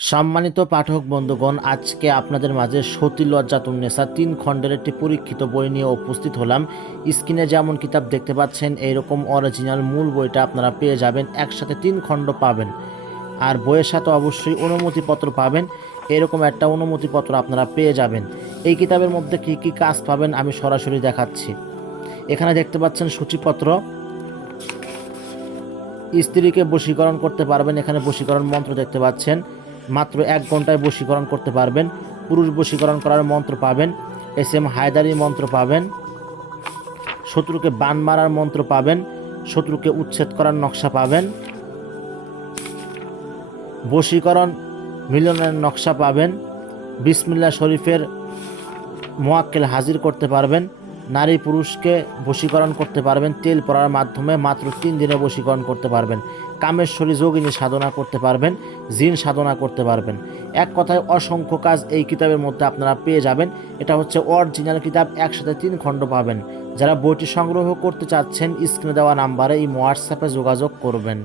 সম্মানিত পাঠক বন্ধুগণ, আজকে আপনাদের মাঝে সতী লজ্জাতুন্নেসা 3 খণ্ডের একটি পরীক্ষিত বই নিয়ে উপস্থিত হলাম। স্ক্রিনে যেমন কিতাব দেখতে পাচ্ছেন, এইরকম অরিজিনাল মূল বইটা আপনারা পেয়ে যাবেন। একসাথে 3 খণ্ড পাবেন, আর বইয়ের সাথে অবশ্যই অনুমতিপত্র পাবেন। এরকম একটা অনুমতিপত্র আপনারা পেয়ে যাবেন। এই কিতাবের মধ্যে কি কি কাজ পাবেন আমি সরাসরি দেখাচ্ছি। এখানে দেখতে পাচ্ছেন সূচিপত্র। স্ত্রীকে বশীকরণ করতে পারবেন, এখানে বশীকরণ মন্ত্র দেখতে পাচ্ছেন। মাত্র 1 ঘন্টায় বশীকরণ করতে পারবেন। পুরুষ বশীকরণ করার মন্ত্র পাবেন। এস হায়দারি মন্ত্র পাবেন। শত্রুকে বান মারার মন্ত্র পাবেন। শত্রুকে উচ্ছেদ করার নকশা পাবেন। বশীকরণ মিলনের নকশা পাবেন। বিসমিল্লাহ শরীফের মোয়াক্কেল হাজির করতে পারবেন। নারী পুরুষকে বশীকরণ করতে পারবেন তেল পড়ার মাধ্যমে। মাত্র 3 দিনে বশীকরণ করতে পারবেন। কামেশ্বরী যোগিনী সাধনা করতে পারবেন। জিন সাধনা করতে পারবেন। এক কথায় অসংখ্য কাজ এই কিতাবের মধ্যে আপনারা পেয়ে যাবেন। এটা হচ্ছে অরিজিনাল কিতাব, একসাথে 3 খণ্ড পাবেন। যারা বইটি সংগ্রহ করতে চাচ্ছেন, স্ক্রিনে দেওয়া নাম্বারে এই হোয়াটসঅ্যাপে যোগাযোগ করবেন।